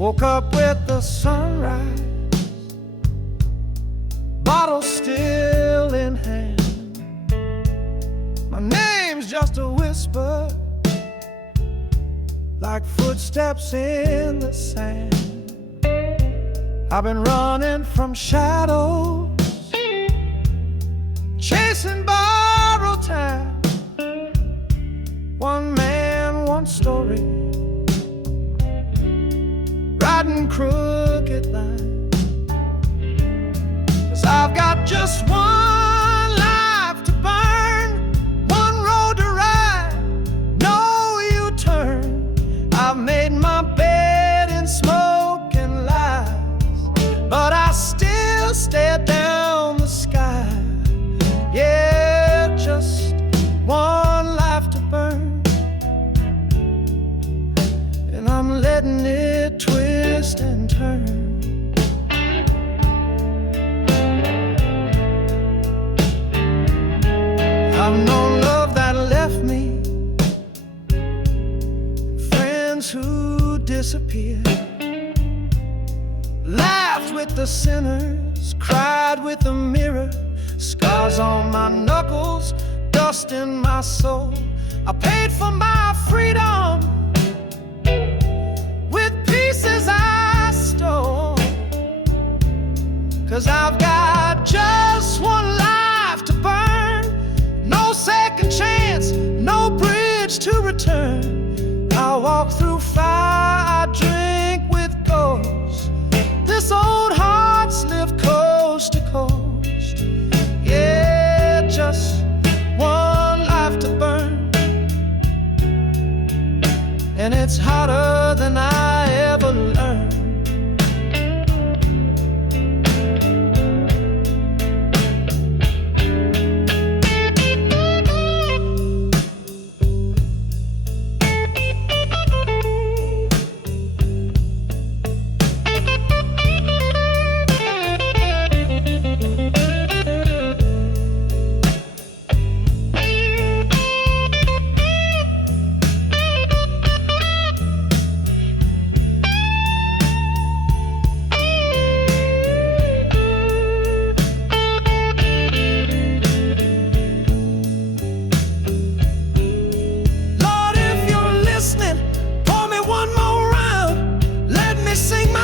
Woke up with the sunrise, bottle still in hand. My name's just a whisper, like footsteps in the sand. I've been running from shadows, chasing borrowed time. One man, one story, riding crooked lines. 'Cause I've got just one life to burn, one road to ride, no U-turn. I've made my bed in smoke and lies, but I still stare down the sky. Yeah, just one life to burn, and I'm letting it twist and turn. I've known love that left me, friends who disappeared, laughed with the sinners, cried with the mirror, scars on my knuckles, dust in my soul. I paid for my freedom with pieces I stole. 'Cause I've got just one life to burn, no second chance, no bridge to return. I walk through fire, I drink with ghosts. This old heart's lived coast to coast. Yeah, just one life to burn, and it's hotter than I ever learned.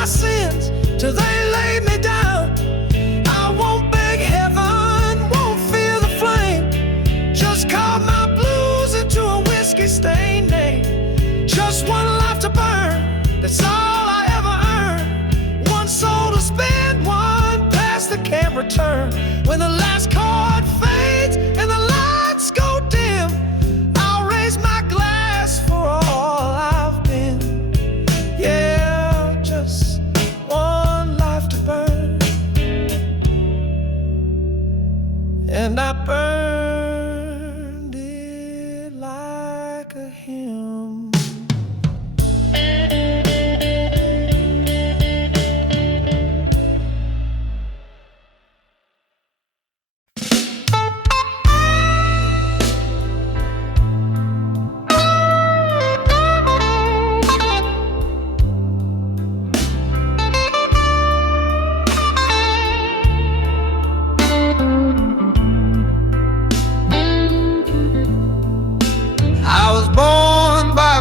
Sins till they lay me down. I won't beg heaven, won't fear the flame. Just carve my blues into a whiskey-stained name. Just one life to burn, that's all I ever earned. One soul to spend, one past that can't return. When the last chord fades and the lights go dim, I'll raise my glass for all I've been. Yeah, just one life to burn, and I burned it like a hymn.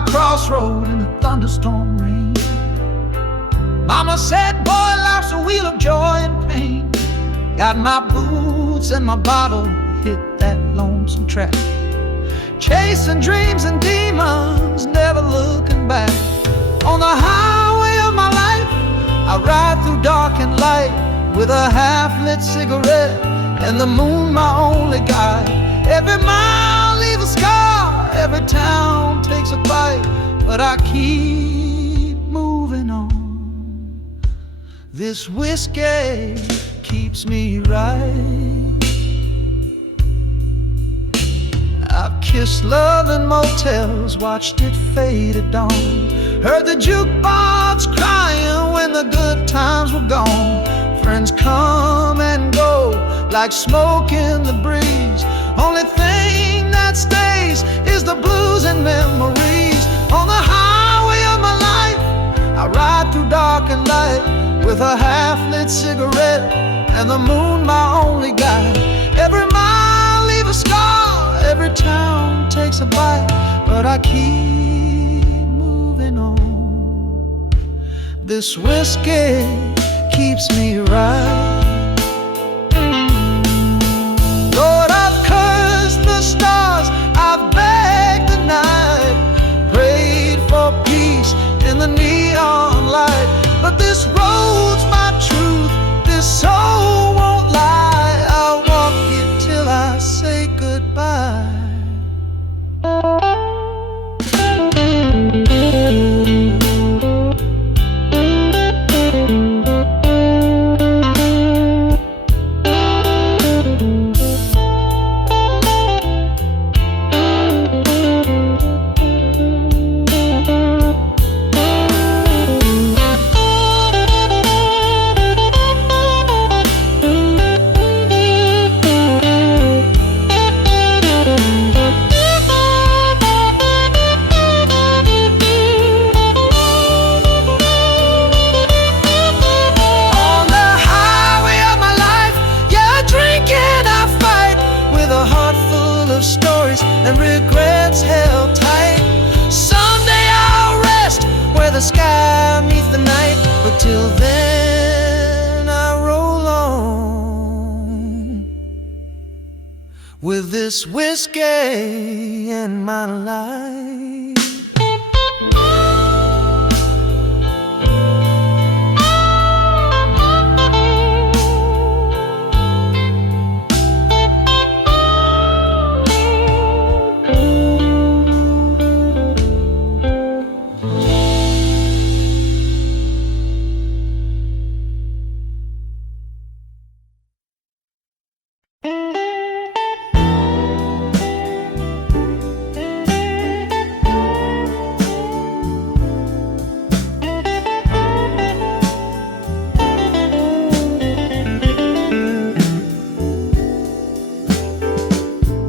Crossroad in a thunderstorm rain. Mama said, boy, life's a wheel of joy and pain. Got my boots and my bottle, hit that lonesome track, chasing dreams and demons, never looking back. On the highway of my life, I ride through dark and light, with a half-lit cigarette and the moon my only guide. Every mile leaves a scar, every town takes a bite, but I keep moving on. This whiskey keeps me right. I've kissed love in motels, watched it fade at dawn, heard the jukebox crying when the good times were gone. Friends come and go like smoke in the breeze. Only thing that stays is the blues and memories. On the highway of my life, I ride through dark with a half-lit cigarette and the moon my only guide. Every mile leave a scar, every town takes a bite, but I keep moving on. This whiskey keeps me right. Lord, I've cursed the stars, I've begged the night, prayed for peace in the neon light. But this road's my truth, this soul won't lie. I'll walk it till I say goodbye. And regrets held tight. Someday I'll rest where the sky meets the night, but till then I roll on with this whiskey in my life.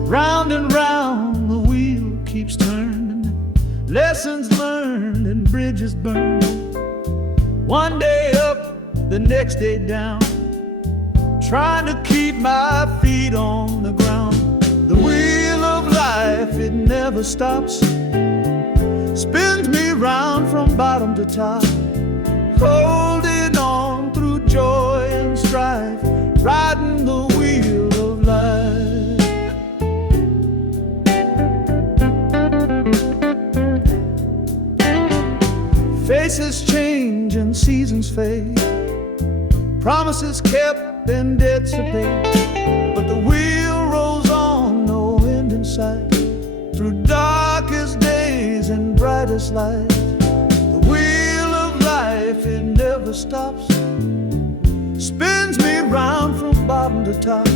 Round and round the wheel keeps turning, lessons learned and bridges burned. One day up, the next day down, trying to keep my feet on the ground. The wheel of life, it never stops, spins me round from bottom to top, holding on through joy and strife, riding the wheel of life. Faces change and seasons fade, promises kept and debts to pay, but the wheel rolls on, no end in sight, through darkest days and brightest lights. The wheel of life, it never stops, spins me round from bottom to top,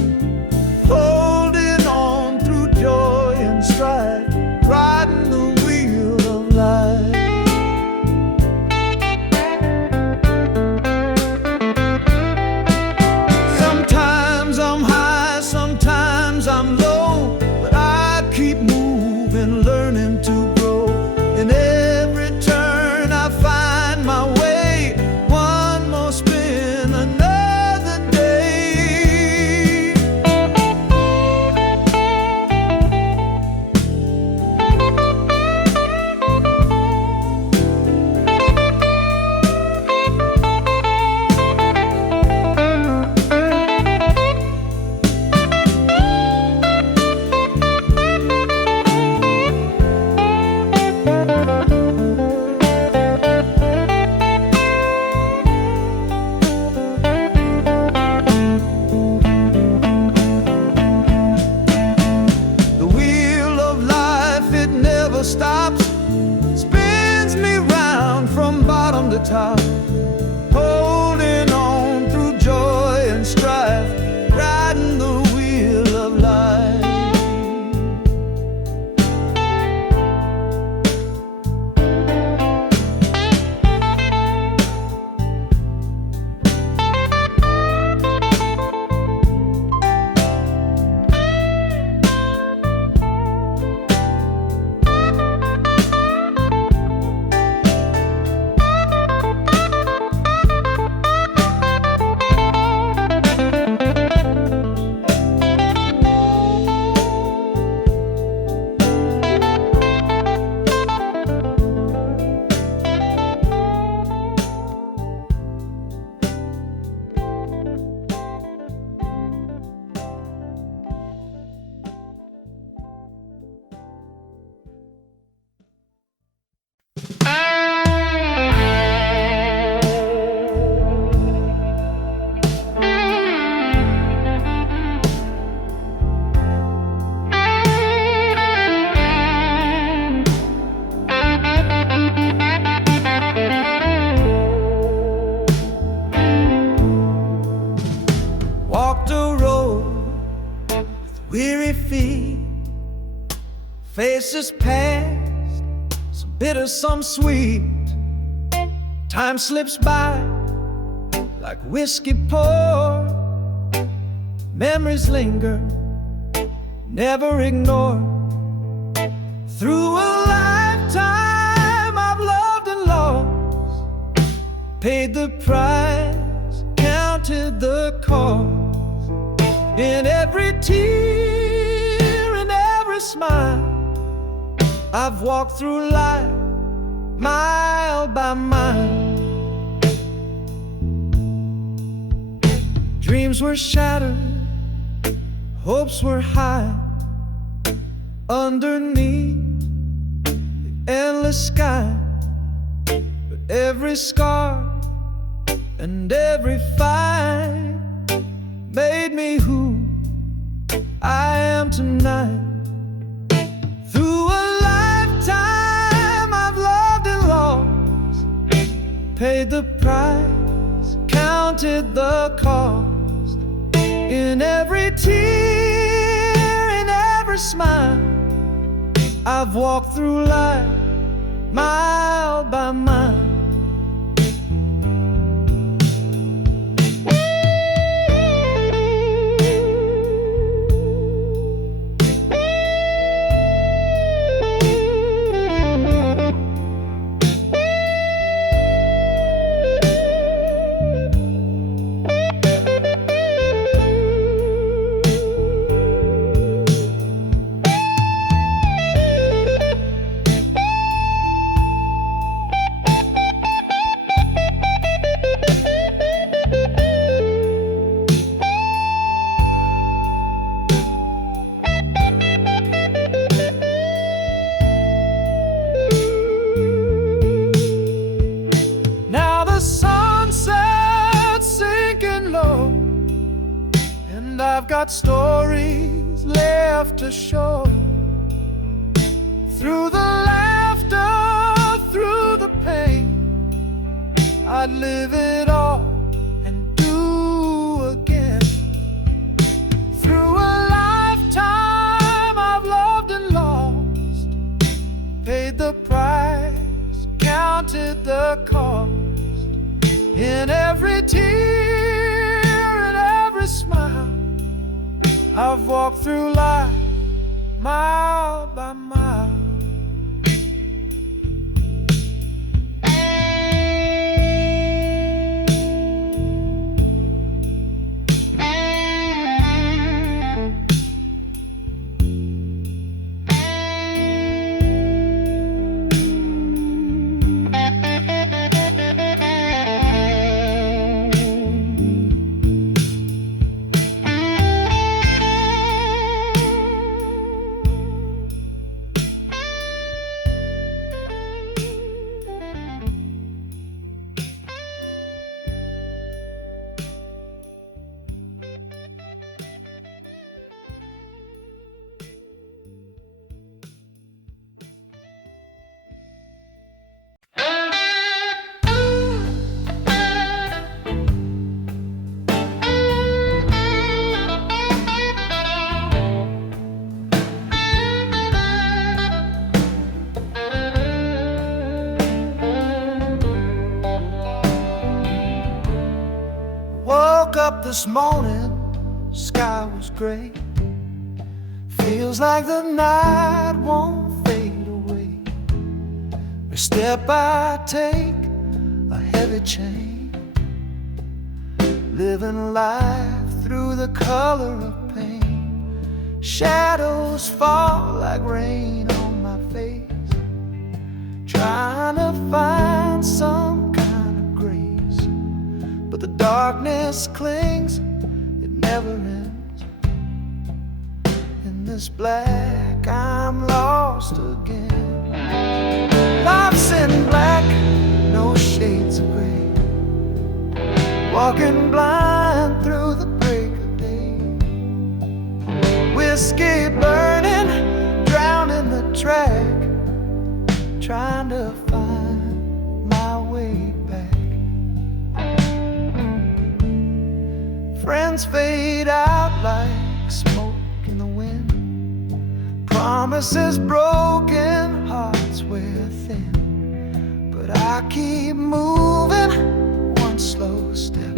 holding on through joy and strife, riding the wheel of life. I'm low, but I keep moving, learning to grow. In every turn I find my way, one more spin, another day. Stops, spins me round from bottom to top, holding on through joy and strife, riding the wheel of life. is past, some bitter, some sweet. Time slips by like whiskey poured. Memories linger, never ignored. Through a lifetime I've loved and lost, paid the price, counted the cost. In every tear, in every smile, I've walked through life mile by mile. Dreams were shattered, hopes were high. Underneath the endless sky, but every scar and every fight made me who I am tonight. Through a lifetime I've loved and lost, paid the price, counted the cost. In every tear, in every smile, I've walked through life mile by mile. I've got stories left to show. Through the laughter, through the pain, I'd live it all and do again. Through a lifetime I've loved and lost, paid the price, counted the cost. In every tear, in every smile, I've walked through life mile by mile. Woke up this morning, sky was gray. Feels like the night won't fade away. Every step I take, a heavy chain. Living life through the color of pain. Shadows fall like rain on my face. Trying to find some kind of grace, but the darkness clings, it never ends. In this black, I'm lost again. Life's in black, no shades of gray. Walking blind through the break of day. Whiskey burning, drowning the track. Trying to find my way back. Friends fade out like smoke in the wind. Promises broken, hearts within, but I keep moving, one slow step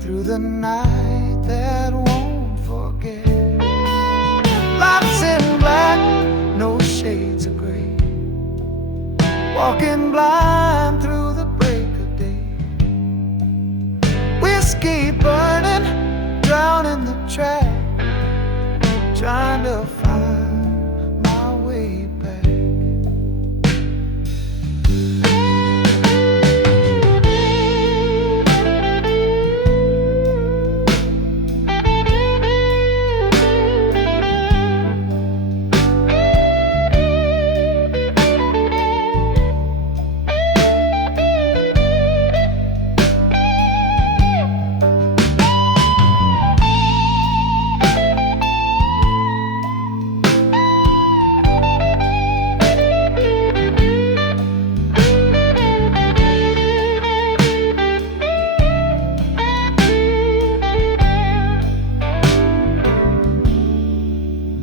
through the night that won't forget. Lights in black, no shades of gray, walking blind through the break of day. Whiskey burning, drowning the track, trying to find my way back.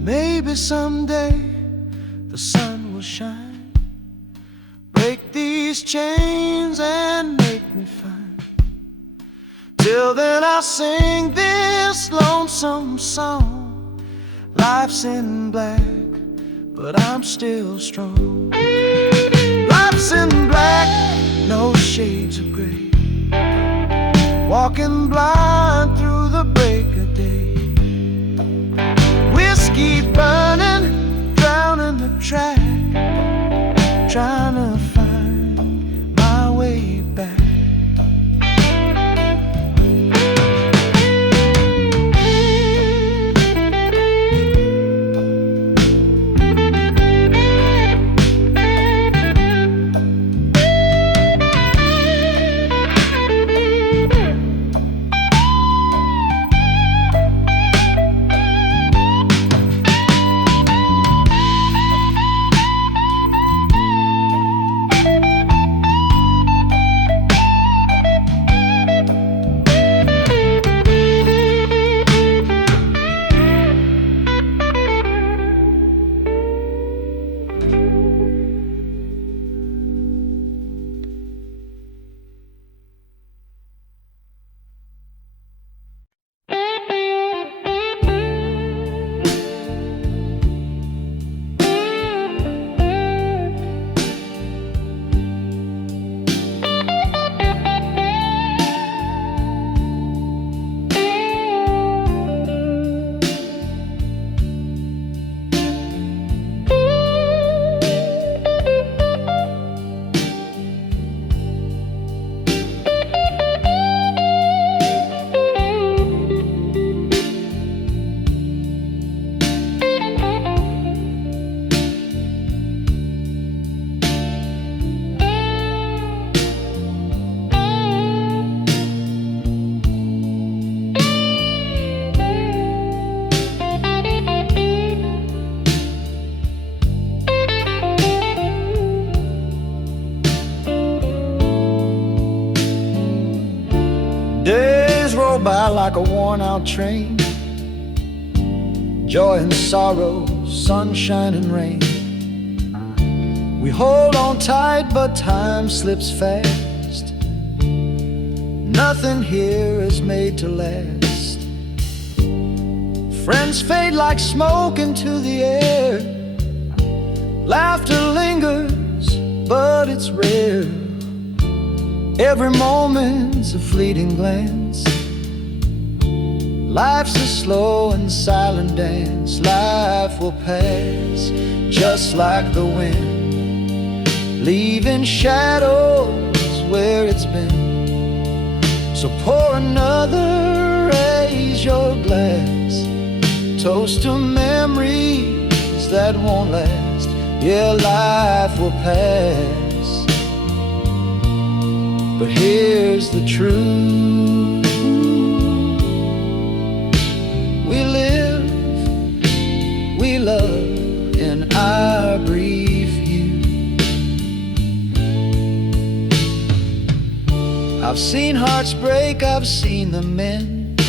Maybe someday the sun will shine, break these chains and make me fine. Till then I'll sing this lonesome song. Life's in black, but I'm still strong. Life's in black, no shades of gray, walking blind through the break of day. Whiskey burning, drowning the track, trying to find my way back. Days roll by like a worn-out train, joy and sorrow, sunshine and rain. We hold on tight, but time slips fast. Nothing here is made to last. Friends fade like smoke into the air. Laughter lingers, but it's rare. Every moment's a fleeting glance. Life's a slow and silent dance. Life will pass just like the wind, leaving shadows where it's been. So pour another, raise your glass, toast to memories that won't last. Yeah, life will pass, but here's the truth. We live, we love in our brief youth. I've seen hearts break, I've seen them mend.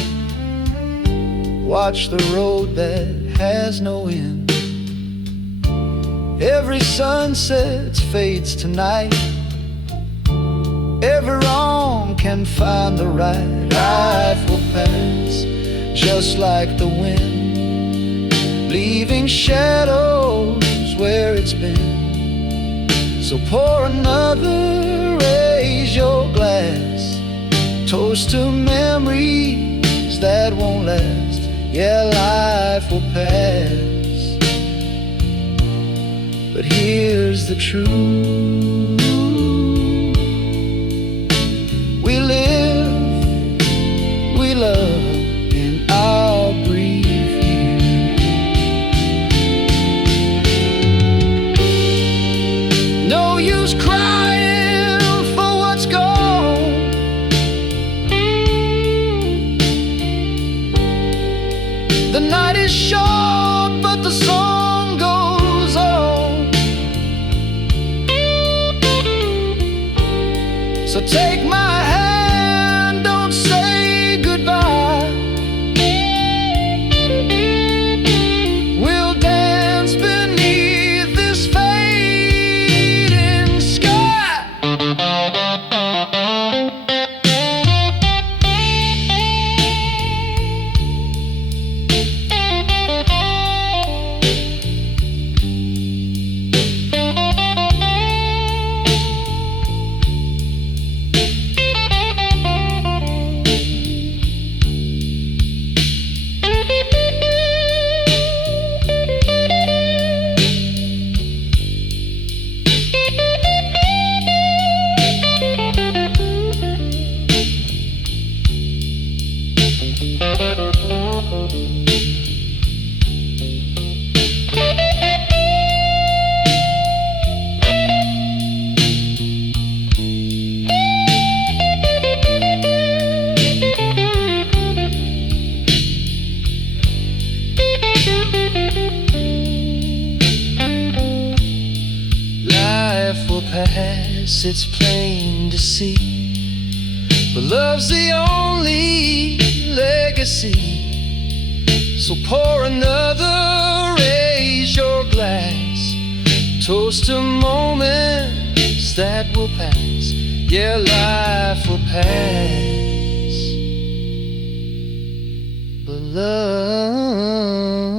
Watch the road that has no end. Every sunset fades tonight. Every wrong can find the right. Life will pass just like the wind, leaving shadows where it's been. So pour another, raise your glass, toast to memories that won't last. Yeah, life will pass, but here's the truth. We live, we love, and I'll breathe here. No use crying for what's gone. The night is short, but the song goes on. So take my hand, don't say goodbye. We'll dance beneath this fading sky. Life will pass, it's plain to see, but love's the only legacy. So pour another, raise your glass, toast to moments that will pass. Yeah, life will pass, but love